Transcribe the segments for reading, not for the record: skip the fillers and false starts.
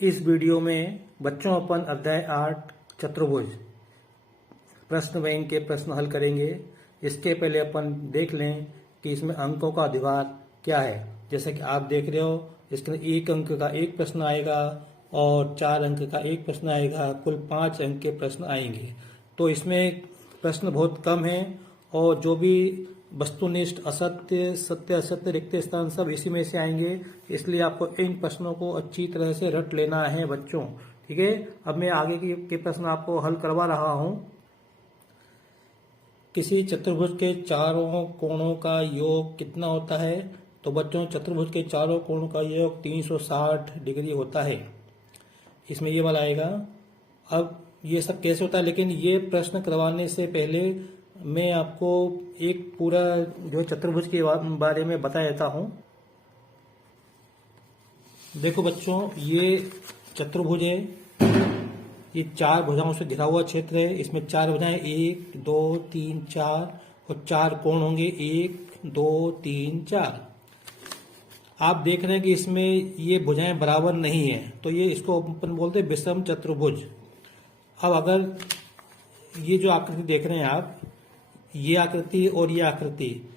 इस वीडियो में बच्चों अपन अध्याय 8 चतुर्भुज प्रश्न बैंक के प्रश्न हल करेंगे। इसके पहले अपन देख लें कि इसमें अंकों का अधिभार क्या है। जैसे कि आप देख रहे हो, इसके एक अंक का एक प्रश्न आएगा और 4 अंक का एक प्रश्न आएगा, कुल 5 अंक के प्रश्न आएंगे। तो इसमें प्रश्न बहुत कम है और जो भी वस्तुनिष्ठ, असत्य, सत्य, असत्य, रिक्त स्थान सब इसी में से आएंगे। इसलिए आपको इन प्रश्नों को अच्छी तरह से रट लेना है बच्चों, ठीक है। अब मैं आगे के प्रश्न आपको हल करवा रहा हूं। किसी चतुर्भुज के चारों कोणों का योग कितना होता है? तो बच्चों, चतुर्भुज के चारों कोणों का योग 360 डिग्री होता है। इसमें ये वाला आएगा। अब ये सब कैसे होता है, लेकिन ये प्रश्न करवाने से पहले मैं आपको एक पूरा जो चतुर्भुज के बारे में बता देता हूं। देखो बच्चों, ये चतुर्भुज है। ये 4 भुजाओं से घिरा हुआ क्षेत्र है। इसमें 4 भुजाएं 1, 2, 3, 4 और 4 कोण होंगे 1, 2, 3, 4। आप देख रहे हैं कि इसमें ये भुजाएं बराबर नहीं है, तो ये इसको अपन बोलते हैं विषम चतुर्भुज। अब अगर ये जो आकृति देख रहे हैं आप, ये आकृति और ये आकृति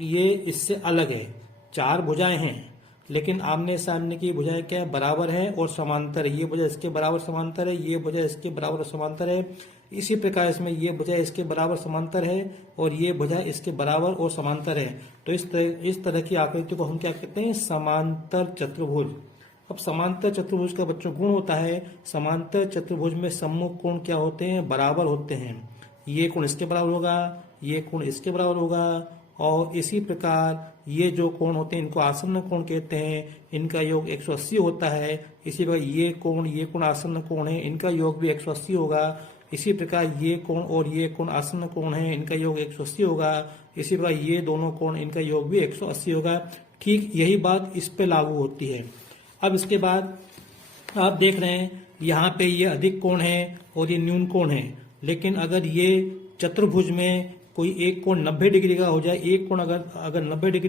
ये इससे अलग है। 4 भुजाएं हैं, लेकिन आमने सामने की भुजाएं क्या है? बराबर है और समांतर है। ये भुजा इसके बराबर समांतर है, ये भुजा इसके बराबर समांतर है। इसी प्रकार इसमें ये भुजा इसके बराबर समांतर है और ये भुजा इसके बराबर और समांतर है। तो इस तरह की आकृति को हम क्या कहते हैं? समांतर चतुर्भुज। अब समांतर चतुर्भुज का बच्चों गुण होता है, समांतर चतुर्भुज में सम्मुख कोण क्या होते हैं? बराबर होते हैं। ये कोण इसके बराबर होगा, ये कोण इसके बराबर होगा, और इसी प्रकार ये जो कोण होते हैं इनको आसन्न कोण कहते हैं। इनका योग 180 होता है। इसी प्रकार ये कोण आसन्न कोण है, इनका योग भी 180 होगा। इसी प्रकार ये कोण और ये कोण आसन्न कोण है, इनका योग 180 होगा। इसी प्रकार ये दोनों कोण, इनका योग भी 180 होगा। ठीक यही बात इस पे लागू होती है। अब इसके बाद आप देख रहे हैं यहाँ पे ये अधिक कोण है और ये न्यून कोण है। लेकिन अगर ये चतुर्भुज में कोई एक कोण 90 डिग्री का हो जाए, एक कोण अगर 90 डिग्री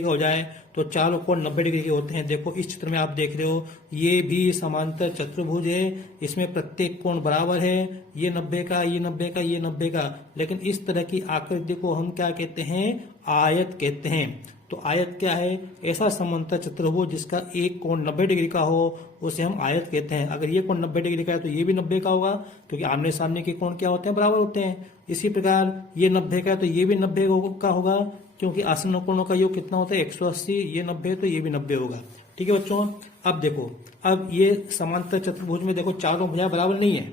का हो जाए, तो चारों कोण 90 डिग्री के होते हैं। देखो इस चित्र में आप देख रहे हो, ये भी समांतर चतुर्भुज है। इसमें प्रत्येक कोण बराबर है, ये 90 का, ये 90 का, ये 90 का। लेकिन इस तरह की आकृति को हम क्या कहते हैं? आयत कहते हैं। तो आयत क्या है? ऐसा समांतर चतुर्भुज जिसका एक कोण 90 डिग्री का हो, उसे हम आयत कहते हैं। अगर ये कोण 90 डिग्री का है तो ये भी 90 का होगा, क्योंकि आमने सामने के कोण क्या होते हैं? बराबर होते हैं। इसी प्रकार ये 90 का है तो ये भी 90 का होगा, क्योंकि आसन्न कोणों का योग कितना होता है? 180। ये 90 तो ये भी 90 होगा। ठीक है बच्चों। अब देखो, अब ये समांतर चतुर्भुज में देखो चारों भुजाएं बराबर नहीं है।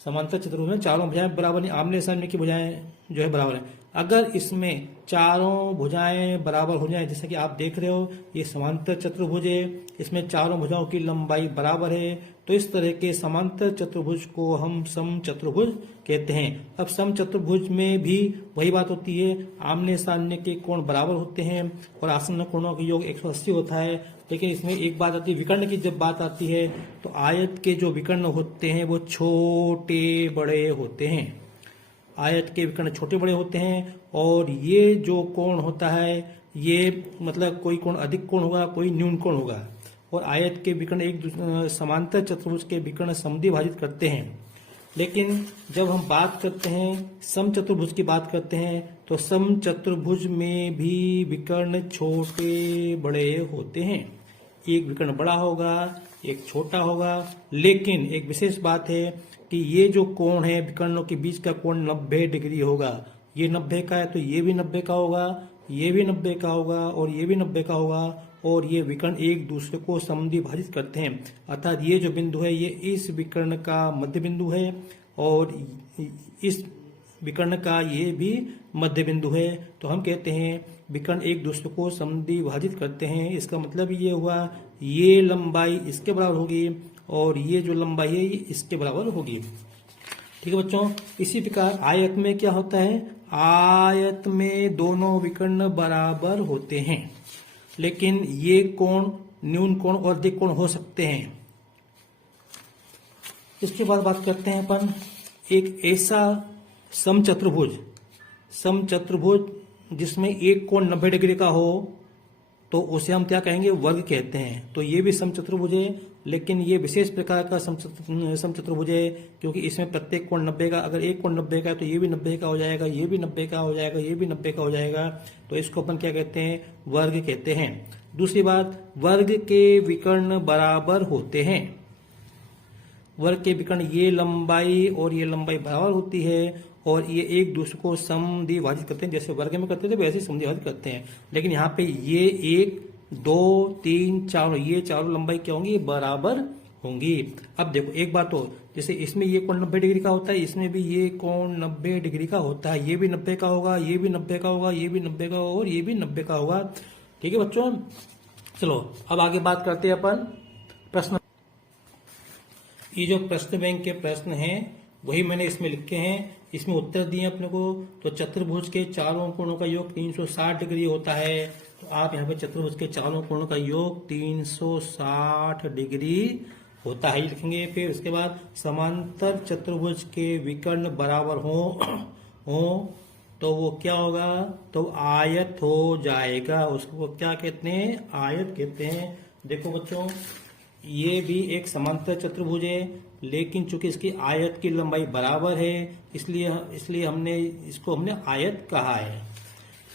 समांतर चतुर्भुज में चारों भुजाएं बराबर नहीं, आमने सामने की भुजाएं जो है बराबर है। अगर इसमें चारों भुजाएं बराबर हो जाएं, जैसे कि आप देख रहे हो, ये समांतर चतुर्भुज है, इसमें चारों भुजाओं की लंबाई बराबर है, तो इस तरह के समांतर चतुर्भुज को हम समचतुर्भुज कहते हैं। अब समचतुर्भुज में भी वही बात होती है, आमने सामने के कोण बराबर होते हैं और आसन्न कोणों का योग 180 होता है। लेकिन इसमें एक बात आती है, विकर्ण की जब बात आती है, तो आयत के जो विकर्ण होते हैं वो छोटे बड़े होते हैं। आयत के विकर्ण छोटे बड़े होते हैं, और ये जो कोण होता है, ये मतलब कोई कोण अधिक कोण होगा, कोई न्यून कोण होगा। और आयत के विकर्ण एक समांतर चतुर्भुज के विकर्ण समद्विभाजित करते हैं। लेकिन जब हम बात करते हैं समचतुर्भुज की बात करते हैं, तो समचतुर्भुज में भी विकर्ण छोटे बड़े होते हैं। एक विकर्ण बड़ा होगा, एक छोटा होगा। लेकिन एक विशेष बात है कि ये जो कोण है, विकर्णों के बीच का कोण 90 डिग्री होगा। ये 90 का है तो ये भी 90 का होगा, ये भी 90 का होगा और ये भी 90 का होगा। और ये विकर्ण एक दूसरे को समद्विभाजित करते हैं, अर्थात ये जो बिंदु है ये इस विकर्ण का मध्य बिंदु है और इस विकर्ण का ये भी मध्य बिंदु है। तो हम कहते हैं विकर्ण एक दूसरे को समद्विभाजित करते हैं। इसका मतलब ये हुआ, ये लंबाई इसके बराबर होगी और ये जो लंबाई है ये इसके बराबर होगी। ठीक है बच्चों। इसी प्रकार आयत में क्या होता है? आयत में दोनों विकर्ण बराबर होते हैं, लेकिन ये कोण न्यून कोण और अधिक कोण हो सकते हैं। इसके बाद बात करते हैं अपन एक ऐसा समचतुर्भुज जिसमें एक कोण 90 डिग्री का हो तो उसे हम क्या कहेंगे, वर्ग कहते हैं। तो ये भी समचतुर्भुज है, लेकिन ये विशेष प्रकार का समचतुर्भुज है, क्योंकि इसमें प्रत्येक कोण 90 का, अगर एक कोण 90 का है तो ये भी 90 का हो जाएगा, ये भी 90 का हो जाएगा, ये भी 90 का हो जाएगा। तो इसको अपन क्या कहते हैं, वर्ग कहते हैं। दूसरी बात, वर्ग के विकर्ण बराबर होते हैं। वर्ग के विकर्ण, ये लंबाई और ये लंबाई बराबर होती है, और ये एक दूसरे को समद्विभाजित करते हैं। जैसे वर्ग में करते थे वैसे समद्विभाजित करते हैं, लेकिन यहाँ पे ये 1, 2, 3, 4, ये चारों लंबाई क्या होंगी, बराबर होंगी। अब देखो एक बात हो, जैसे इसमें ये कोण 90 डिग्री का होता है, इसमें भी ये कोण 90 डिग्री का होता है। ये भी 90 का होगा, ये भी 90 का होगा, ये भी 90 का होगा, और ये भी 90 का होगा। ठीक है बच्चों, चलो अब आगे बात करते हैं अपन प्रश्न। ये जो प्रश्न बैंक के प्रश्न हैं वही मैंने इसमें लिखे हैं, इसमें उत्तर दिए अपने को। तो चतुर्भुज के चारों कोणों का योग 360 डिग्री होता है। तो आप यहाँ पे चतुर्भुज के चारों कोणों का योग 360 डिग्री होता है लिखेंगे। फिर उसके बाद समांतर चतुर्भुज के विकर्ण बराबर हो तो वो क्या होगा, तो आयत हो जाएगा। उसको क्या कहते हैं, आयत कहते हैं। देखो बच्चों, ये भी एक समांतर चतुर्भुज है, लेकिन चूंकि इसकी आयत की लंबाई बराबर है, इसलिए हमने इसको आयत कहा है।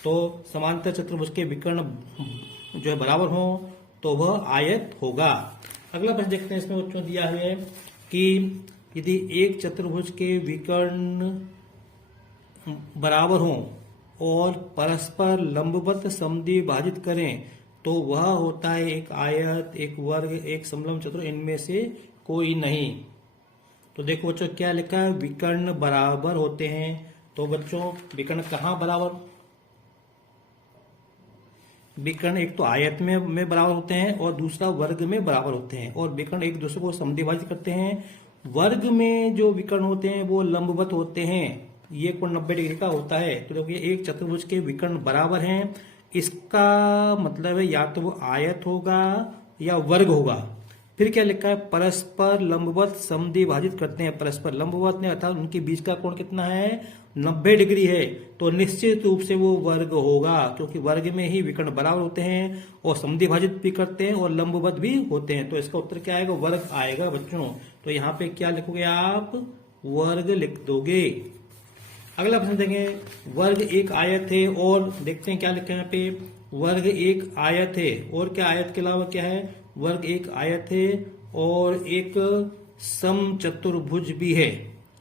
तो समांतर चतुर्भुज के विकर्ण जो है बराबर हो तो वह आयत होगा। अगला प्रश्न देखते हैं, इसमें बच्चों दिया है कि यदि एक चतुर्भुज के विकर्ण बराबर हो और परस्पर लंबवत समद्विभाजित करें तो वह होता है एक आयत, एक वर्ग, एक समलंब चतुर्भुज, इनमें से कोई नहीं। तो देखो बच्चों क्या लिखा है, विकर्ण बराबर होते हैं। तो बच्चों विकर्ण कहाँ बराबर, विकर्ण एक तो आयत में बराबर होते हैं और दूसरा वर्ग में बराबर होते हैं, और विकर्ण एक दूसरे को समद्विभाजित करते हैं। वर्ग में जो विकर्ण होते हैं वो लंबवत होते हैं, ये कोण 90 डिग्री का होता है। तो देखिए एक चतुर्भुज के विकर्ण बराबर हैं, इसका मतलब है या तो वो आयत होगा या वर्ग होगा। फिर क्या लिखा है, परस्पर लंबवत समद्विभाजित करते हैं। परस्पर लंबवत ने अर्थात उनके बीच का कोण कितना है, 90 डिग्री है। तो निश्चित रूप से वो वर्ग होगा, क्योंकि वर्ग में ही विकर्ण बराबर होते हैं और समद्विभाजित भी करते हैं और लंबवत भी होते हैं। तो इसका उत्तर क्या आएगा, वर्ग आएगा बच्चों। तो यहाँ पे क्या लिखोगे आप, वर्ग लिख दोगे। अगला प्रश्न देखेंगे, वर्ग एक आयत है, और देखते हैं क्या लिखा है यहाँ पे, वर्ग एक आयत है और क्या आयत के अलावा क्या है, वर्ग एक आयत है और एक समचतुर्भुज भी है,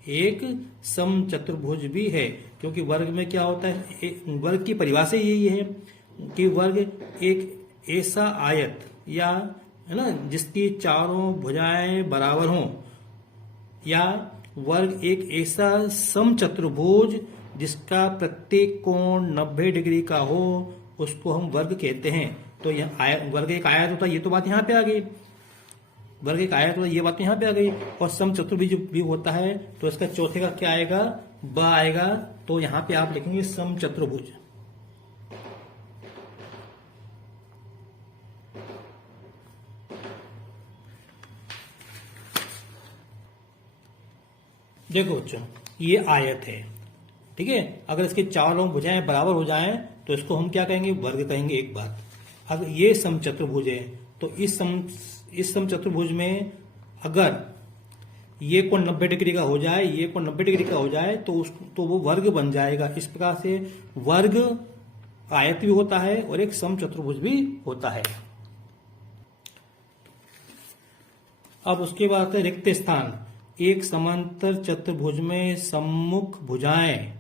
एक समचतुर्भुज भी है। क्योंकि वर्ग में क्या होता है, वर्ग की परिभाषा यही है कि वर्ग एक ऐसा आयत या है ना जिसकी चारों भुजाएं बराबर हों, या वर्ग एक ऐसा समचतुर्भुज जिसका प्रत्येक कोण 90 डिग्री का हो, उसको हम वर्ग कहते हैं। तो यह वर्ग एक आयत होता है, ये तो बात यहाँ पे आ गई, वर्ग एक आयत होता है, ये बात यहाँ पे आ गई। और समचतुर्भुज भी होता है, तो इसका चौथे का क्या आएगा, ब आएगा। तो यहाँ पे आप लिखेंगे समचतुर्भुज। देखो बच्चों ये आयत है, ठीक है। अगर इसके चारों भुजाएं बराबर हो जाएं तो इसको हम क्या कहेंगे, वर्ग कहेंगे। एक बात, अगर ये समचतुर्भुज है तो इस समचतुर्भुज में अगर ये कोण 90 डिग्री का हो जाए, ये कोण 90 डिग्री का हो जाए तो वो वर्ग बन जाएगा। इस प्रकार से वर्ग आयत भी होता है और एक समचतुर्भुज भी होता है। अब उसके बाद है रिक्त स्थान। एक समांतर चतुर्भुज में सम्मुख भुजाएं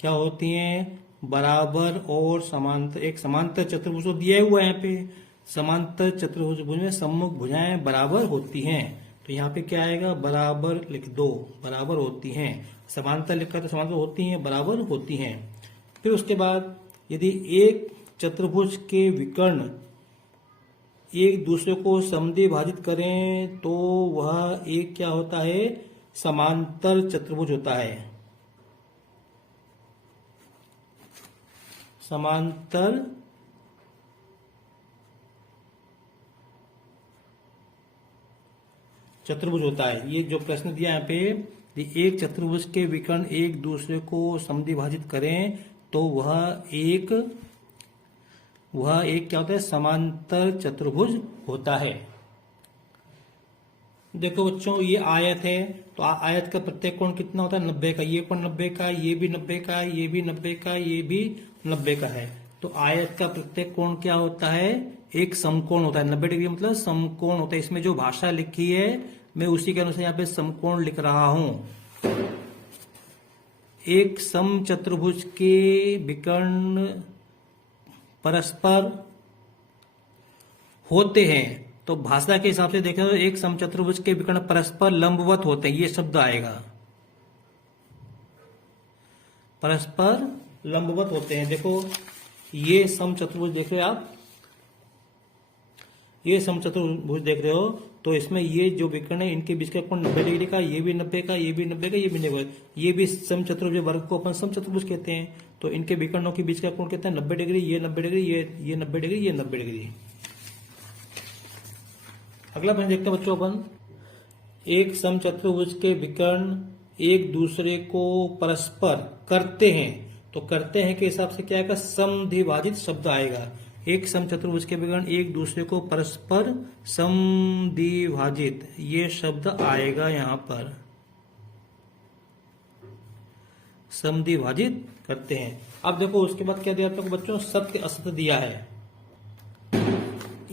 क्या होती हैं, बराबर और समांतर। एक समांतर चतुर्भुज तो दिया हुआ है यहाँ पे, समांतर चतुर्भुज में सम्मुख भुजाएं बराबर होती हैं। तो यहाँ पे क्या आएगा, बराबर लिख दो, बराबर होती हैं। समांतर लिखा तो समांतर होती हैं, बराबर होती हैं। फिर उसके बाद यदि एक चतुर्भुज के विकर्ण एक दूसरे को समद्विभाजित करें तो वह एक क्या होता है, समांतर चतुर्भुज होता है। समांतर चतुर्भुज होता है। ये जो प्रश्न दिया यहाँ पे, एक चतुर्भुज के विकर्ण एक दूसरे को समद्विभाजित करें तो वह एक वह एक क्या होता है, समांतर चतुर्भुज होता है। देखो बच्चों, ये आयत है, तो आयत का प्रत्येक कोण कितना होता है, 90 का। ये कोण 90 का, ये भी 90 का, ये भी 90 का, ये भी 90 का है। तो आयत का प्रत्येक कोण क्या होता है, एक समकोण होता है। 90 डिग्री मतलब समकोण होता है। इसमें जो भाषा लिखी है मैं उसी के अनुसार यहाँ पे समकोण लिख रहा हूं। एक समचतुर्भुज के विकर्ण परस्पर होते हैं, तो भाषा के हिसाब से देखें तो एक समचतुर्भुज के विकर्ण परस्पर लंबवत होते हैं, ये शब्द आएगा। परस्पर लंबवत होते हैं। देखो ये समचतुर्भुज देख रहे हो आप, ये समचतुर्भुज देख रहे हो, तो इसमें ये जो विकर्ण है इनके बीच का कोण 90 डिग्री का, ये भी 90 का, ये भी 90 का, ये भी 90 का। ये भी समचतुर्भुज वर्ग को अपन समचतुर्भुज कहते हैं। तो इनके विकर्णों के बीच का कोण कहते हैं 90 डिग्री। ये 90 डिग्री, ये 90 डिग्री, ये 90 डिग्री। अगला प्रश्न देखते हैं बच्चों अपन। एक समचतुर्भुज के विकर्ण एक दूसरे को परस्पर करते हैं, तो करते हैं के हिसाब से क्या आएगा, समद्विभाजित शब्द आएगा। एक समचतुर्भुज के विकर्ण एक दूसरे को परस्पर समद्विभाजित, ये शब्द आएगा यहां पर, समद्विभाजित करते हैं। अब देखो उसके बाद क्या दिया आपको बच्चों, सत्य असत्य दिया है।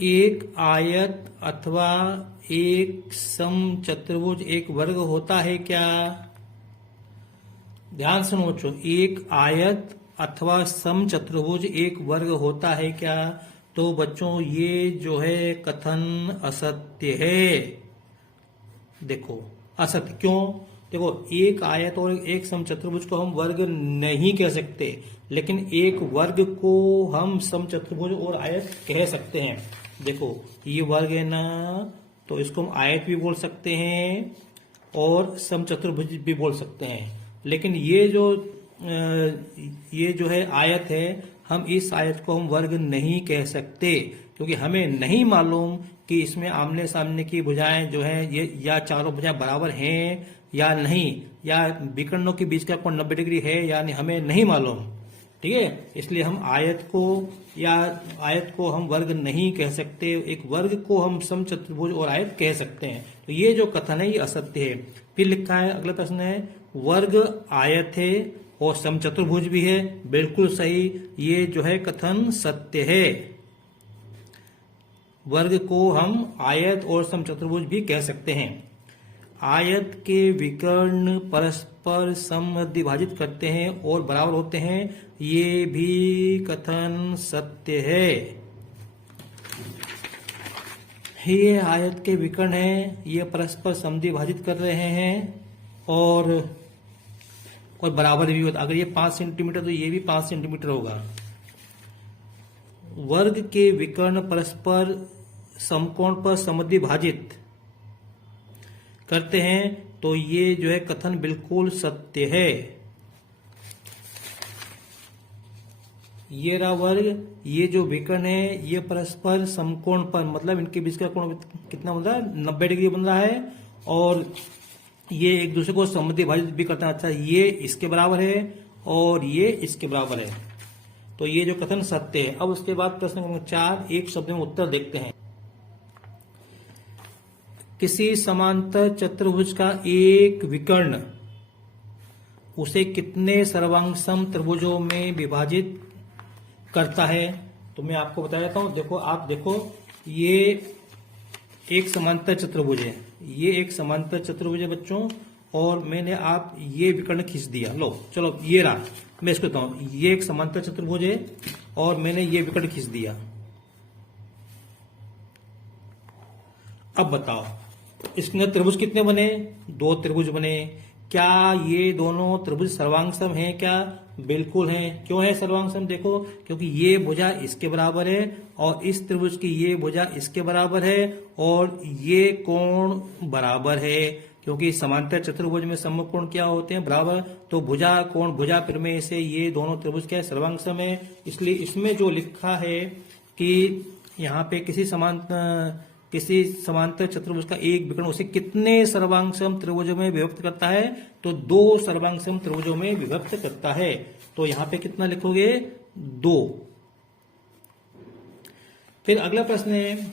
एक आयत अथवा एक समचतुर्भुज एक वर्ग होता है क्या? ध्यान से बच्चों, एक आयत अथवा समचतुर्भुज एक वर्ग होता है क्या? तो बच्चों ये जो है कथन असत्य है। देखो असत्य क्यों? देखो एक आयत और एक समचतुर्भुज को हम वर्ग नहीं कह सकते, लेकिन एक वर्ग को हम समचतुर्भुज और आयत कह सकते हैं। देखो ये वर्ग है ना, तो इसको हम आयत भी बोल सकते हैं और समचतुर्भुज भी बोल सकते हैं। लेकिन ये जो है आयत है, हम इस आयत को हम वर्ग नहीं कह सकते, क्योंकि हमें नहीं मालूम कि इसमें आमने सामने की भुजाएं जो है ये या चारों भुजाएं बराबर हैं या नहीं, या विकर्णों के बीच का कोण 90 डिग्री है या नहीं, हमें नहीं मालूम। ठीक है, इसलिए हम आयत को हम वर्ग नहीं कह सकते। एक वर्ग को हम समचतुर्भुज और आयत कह सकते हैं। तो ये जो कथन है ये असत्य है। फिर लिखा है अगला प्रश्न है, वर्ग आयत है और समचतुर्भुज भी है, बिल्कुल सही। ये जो है कथन सत्य है। वर्ग को हम आयत और समचतुर्भुज भी कह सकते हैं। आयत के विकर्ण परस्पर समद्विभाजित करते हैं और बराबर होते हैं, ये भी कथन सत्य है। ये आयत के विकर्ण है, ये परस्पर समद्विभाजित कर रहे हैं और बराबर भी होता। अगर ये 5 सेंटीमीटर तो ये भी 5 सेंटीमीटर होगा। वर्ग के विकर्ण परस्पर समकोण पर समद्विभाजित करते हैं, तो ये जो है कथन बिल्कुल सत्य है। ये रहा वर्ग, ये जो विकर्ण है ये परस्पर समकोण पर, मतलब इनके बीच का कोण कितना बन रहा है, 90 डिग्री बन रहा है, और ये एक दूसरे को समद्विभाजित भी करता है। अच्छा, ये इसके बराबर है और ये इसके बराबर है, तो ये जो कथन सत्य है। अब उसके बाद प्रश्न नंबर 4, एक शब्द में उत्तर देखते हैं। किसी समांतर चतुर्भुज का एक विकर्ण उसे कितने सर्वांगसम त्रिभुजों में विभाजित करता है? तो मैं आपको बता देता हूं। देखो आप देखो, ये एक समांतर चतुर्भुज है, ये एक समांतर चतुर्भुज है बच्चों, और मैंने आप ये विकर्ण खींच दिया। लो चलो ये रहा, मैं इसको बताऊं, ये एक समांतर चतुर्भुज है और मैंने ये विकर्ण खींच दिया। अब बताओ इसमें त्रिभुज कितने बने? 2 त्रिभुज बने। क्या ये दोनों त्रिभुज सर्वांगसम हैं क्या? बिल्कुल हैं। क्यों है सर्वांगसम? देखो, क्योंकि ये भुजा इसके बराबर है और इस त्रिभुज की ये भुजा इसके बराबर है और ये कोण बराबर है। क्योंकि समांतर चतुर्भुज में समकोण क्या होते हैं? बराबर। तो भुजा कोण भुजा प्रमेय से ये दोनों त्रिभुज क्या है? सर्वांगसम है। इसलिए इसमें जो लिखा है कि यहाँ पे किसी समांतर चतुर्भुज का एक विकर्ण उसे कितने सर्वांगसम त्रिभुजों में विभक्त करता है? तो 2 सर्वांगसम त्रिभुजों में विभक्त करता है। तो यहां पे कितना लिखोगे? 2। फिर अगला प्रश्न है,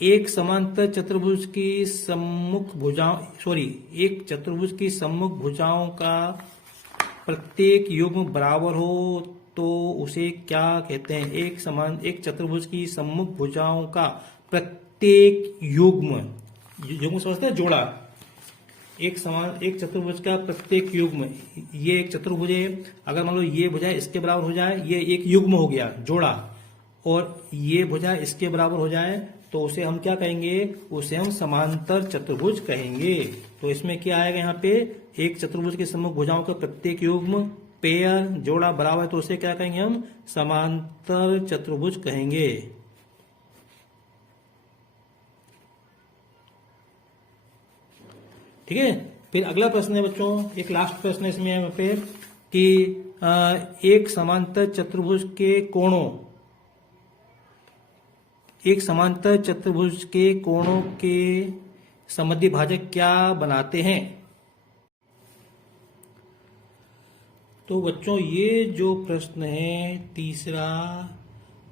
एक समांतर चतुर्भुज की सम्मुख भुजाओं एक चतुर्भुज की सम्मुख भुजाओं का प्रत्येक युग्म बराबर हो तो उसे क्या कहते हैं? एक चतुर्भुज की सम्मुख भुजाओं का प्रत्येक युग्म समझते हैं, जोड़ा। एक चतुर्भुज का प्रत्येक युग्म, ये एक चतुर्भुज है, अगर मान लो ये भुजा इसके बराबर हो जाए, ये एक युग्म हो गया जोड़ा, और ये भुजा इसके बराबर हो जाए तो उसे हम क्या कहेंगे? उसे हम समांतर चतुर्भुज कहेंगे। तो इसमें क्या आएगा यहाँ पे? एक चतुर्भुज के सम्मुख भुजाओं का प्रत्येक युग्म पेयर जोड़ा बराबर, तो उसे क्या कहेंगे? हम समांतर चतुर्भुज कहेंगे। ठीक है। फिर अगला प्रश्न है बच्चों, एक लास्ट प्रश्न इसमें यहाँ पे कि एक समांतर चतुर्भुज के कोणों के समद्विभाजक क्या बनाते हैं? तो बच्चों ये जो प्रश्न है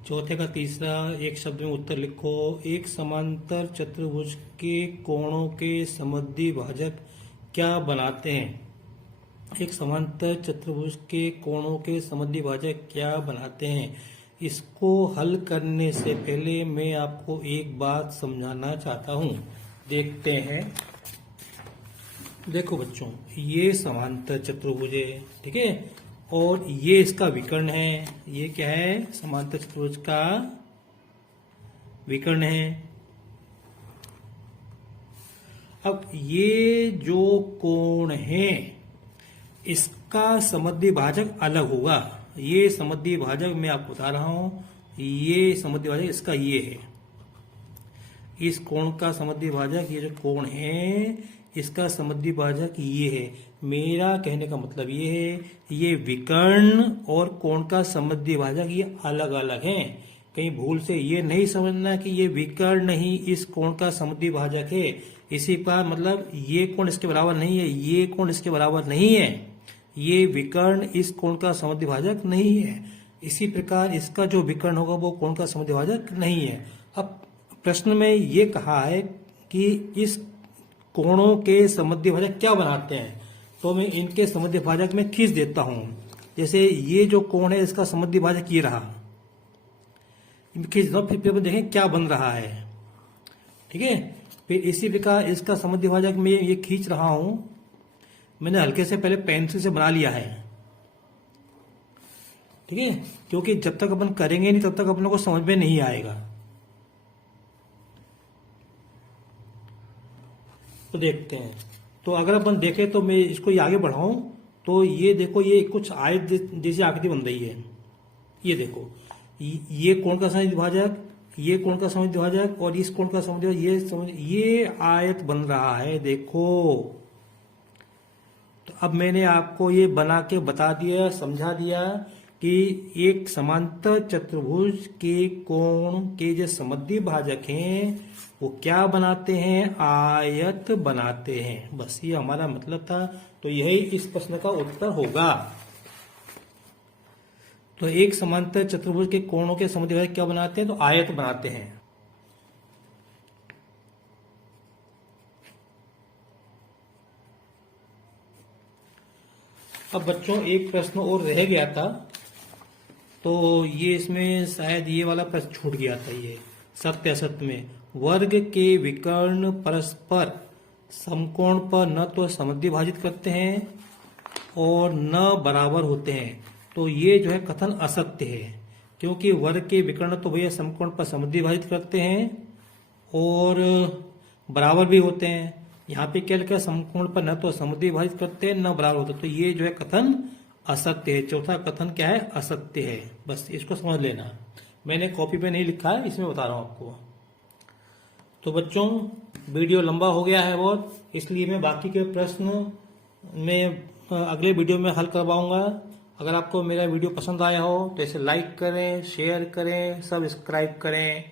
चौथे का तीसरा, एक शब्द में उत्तर लिखो। एक समांतर चतुर्भुज के कोणों के समद्विभाजक क्या बनाते हैं? एक समांतर चतुर्भुज के कोणों के समद्विभाजक क्या बनाते हैं? इसको हल करने से पहले मैं आपको एक बात समझाना चाहता हूं। देखते हैं। देखो बच्चों, ये समांतर चतुर्भुज है, ठीक है, और ये इसका विकर्ण है। ये क्या है? समांतर चतुर्भुज का विकर्ण है। अब ये जो कोण है इसका समद्विभाजक अलग होगा। ये समद्विभाजक मैं आपको बता रहा हूं, ये समद्विभाजक इसका ये है। इस कोण का समद्विभाजक, ये जो कोण है इसका समद्विभाजक ये है। मेरा कहने का मतलब ये है, ये विकर्ण और कोण का समद्विभाजक ये अलग अलग हैं। कहीं भूल से ये नहीं समझना कि ये विकर्ण ही इस कोण का समद्विभाजक है। इसी का मतलब ये कोण इसके बराबर नहीं है, ये कोण इसके बराबर नहीं है, ये विकर्ण इस कोण का समद्विभाजक नहीं है। इसी प्रकार इसका जो विकर्ण होगा वो कोण का समद्विभाजक नहीं है। अब प्रश्न में ये कहा है कि इस कोणों के समद्विभाजक क्या बनाते हैं, तो मैं इनके समद्विभाजक में खींच देता हूं। जैसे ये जो कोण है इसका समद्विभाजक ये रहा, खींच दो, फिर देखें क्या बन रहा है। ठीक है। फिर इसी प्रकार इसका समद्विभाजक मैं ये खींच रहा हूं, मैंने हल्के से पहले पेंसिल से बना लिया है। ठीक है, क्योंकि जब तक अपन करेंगे नहीं तब तक अपन को समझ में नहीं आएगा। तो देखते हैं। तो अगर अपन देखें तो मैं इसको ये आगे बढ़ाऊं तो ये देखो, ये कुछ आयत जैसी आकृति बन रही है। ये देखो, ये कोण का समद्विभाजक, ये कोण का समद्विभाजक और इस कोण का समद्विभाजक, ये आयत बन रहा है। देखो, तो अब मैंने आपको ये बना के बता दिया, समझा दिया कि एक समांतर चतुर्भुज के कोण के जो समद्विभाजक हैं वो क्या बनाते हैं? आयत बनाते हैं। बस ये हमारा मतलब था। तो यही इस प्रश्न का उत्तर होगा। तो एक समांतर चतुर्भुज के कोणों के समद्विभाजक क्या बनाते हैं? तो आयत बनाते हैं। अब बच्चों एक प्रश्न और रह गया था, तो ये इसमें शायद ये वाला प्रश्न छूट गया था। ये सत्य असत्य में वर्ग के विकर्ण परस्पर समकोण पर न तो समद्विभाजित करते हैं और न बराबर होते हैं। तो ये जो है कथन असत्य है, क्योंकि वर्ग के विकर्ण तो भैया समकोण पर समद्विभाजित करते हैं और बराबर भी होते हैं। यहाँ पे क्या लिखा है? समकोण पर न तो समद्विभाजित करते हैं न बराबर होते। तो ये जो है कथन असत्य है। चौथा कथन क्या है? असत्य है। बस इसको समझ लेना। मैंने कॉपी पे नहीं लिखा है, इसमें बता रहा हूं आपको। तो बच्चों वीडियो लंबा हो गया है बहुत, इसलिए मैं बाकी के प्रश्न में अगले वीडियो में हल करवाऊंगा। अगर आपको मेरा वीडियो पसंद आया हो तो इसे लाइक करें, शेयर करें, सब्सक्राइब करें।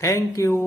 Thank you.